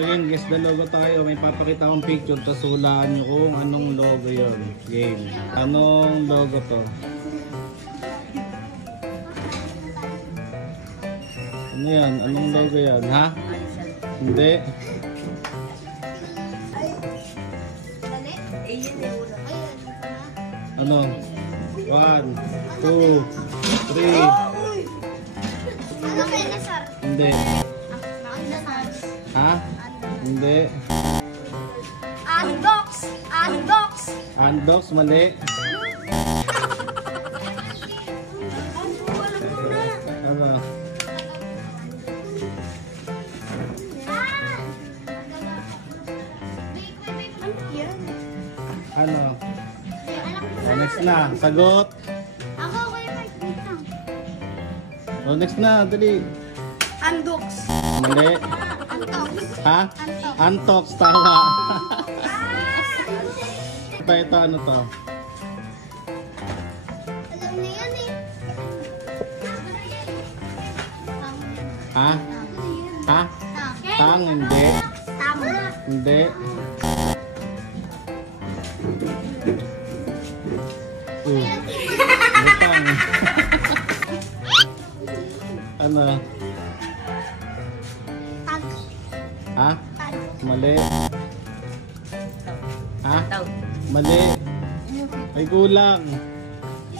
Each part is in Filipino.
Okay game, guess the logo tayo. May papakita akong picture, tapos hulaan nyo kung anong logo yun. Game. Anong logo to? Ano yan? Anong logo yan? Ha? Hindi. Ano? 1, 2, 3. Hindi. Ha? Hindi. Unbox! Unbox! Unbox, mali. Ano? Ano? Oh, next na. Sagot. Ako, kuya Mark, wait lang. Oh, next na. Dali. Unbox! Mali. Unbox! Ha? Antox, tama. Ito, ano to? Alam na yan eh. Ha? Ha? Tang, hindi. Tama. Hindi. Lutang. Ano? Tag. Ha? Tag. Mali. Ha? Mali. Ay kulang.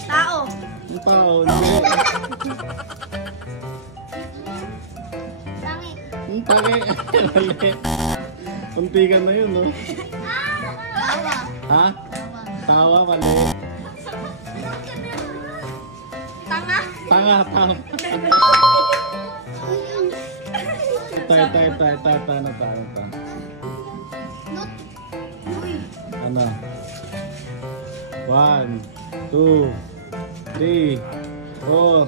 Tao. Ang tao, hindi. Tangi. Ang tangi. Mali. Puntikan na yun, no? Tawa. Ha? Tawa, mali. Tanga. Tanga, tanga. Ito. Not. Uy. Ano? 1, 2, 3, 4.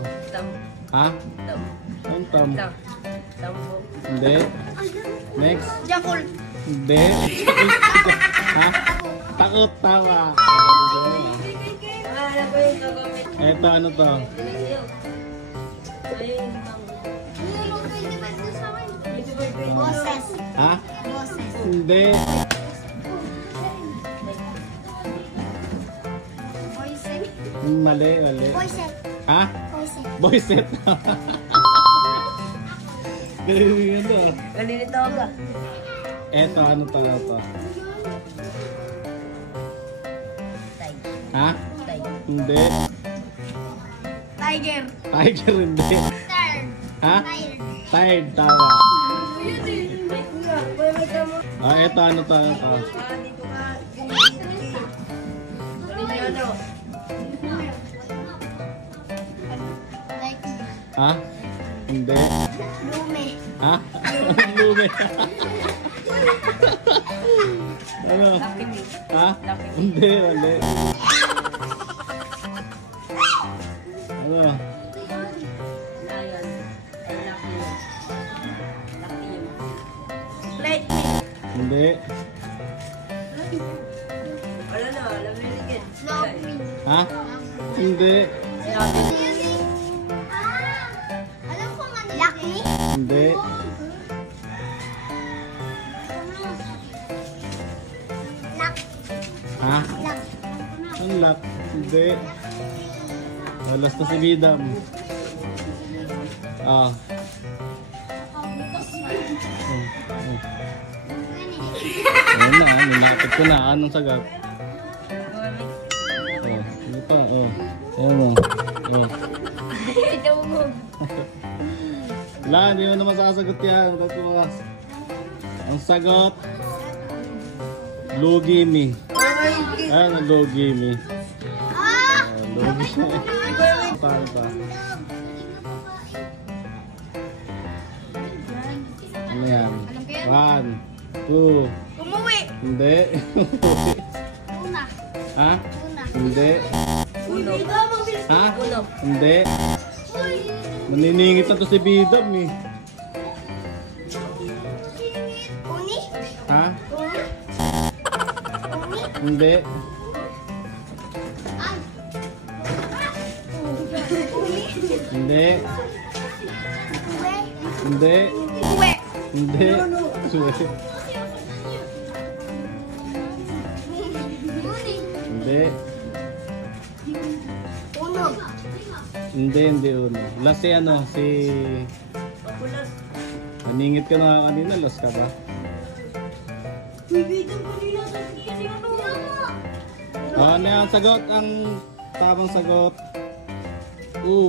Ha? Ang tam. Hindi. Next. Yakult. Hindi. Ha? Takot, tawa. Eto, ano to? Boses. Ha? Boses. Hindi. Voice. Mali. Voice. Ha? Voice. Boyset. Galing ito. Galilito ka. Eto, ano to? Ha? Hindi. Tiger. Tiger, hindi. Tired. Ha? Tired. Tired, tawa. Ah, eto, ano to? Like Ha? Hindi. lume. Ha? Lume. Ano? Ha? Hindi, mali. Ano? Light. Hindi. Wala na, alam mo yun. Snow queen. Ha? Hindi. Alam ko nga nila. Lakmi. Hindi. Lak. Ha? Lak. Ang lock. Hindi. Walas na si Bidam. Ah. Ayun na, nilapit ko na. Anong sagot? Oh, ano pa? Oh. Ayun mo. Oh. Wala, hindi mo naman sasagot yan. Ang sagot, Blue Gimme. Ano, Blue Gimme? Blue Gimme. Paano pa? Ano yan? 1, 2. Umuwi. Hindi. Una. Ha? Una. Hindi. Uno. Ha? Uno. Hindi. Maniningit na to si Bidam eh. Uni. Ha? Uni. Uni. Hindi. Ay. Hindi. Uwe. Hindi. Uwe. Hindi. Hindi. Uno. Hindi uno. Last si ano, si... Papulas. Naningit ka na kanina, lost ka ba? Bibigyan ko nila kasi ano. Ano yan, sagot? Ang tamang sagot. Oo.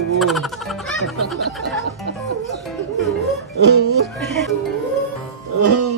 Oo. Oo.